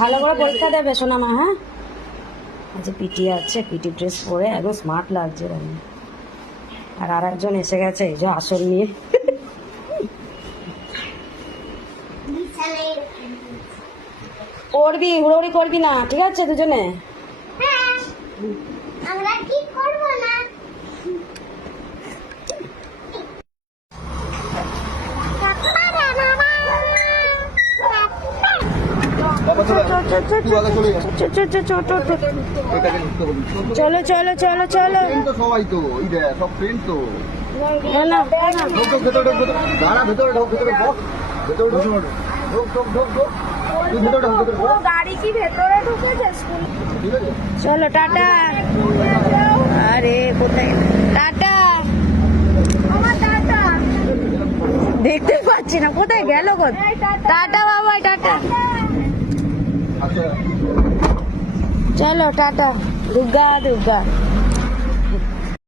ভালো করে পরীক্ষা দেবে সোনামা। হ্যাঁ, আচ্ছা পিটি আছে, পিটি ড্রেস পরে একদম স্মার্ট লাগছে। আর একজন এসে গেছে এই যে আসল নিয়ে। করবি, হুড়োহুড়ি করবি না, ঠিক আছে দুজনে? আমরা কি করব না? চলো চলো চলো চলো। সবাই তো সব ফ্রেন্ড তো। গাড়ি কি ভেতরে ঢুকেছে? চলো টাটা। আরে কোথায় টাটা? আমার টাটা দেখতে পাচ্ছি না, কোথায় গেল? টাটা বাবা, টাটা। চলো টাটা, দুর্গা দুর্গা।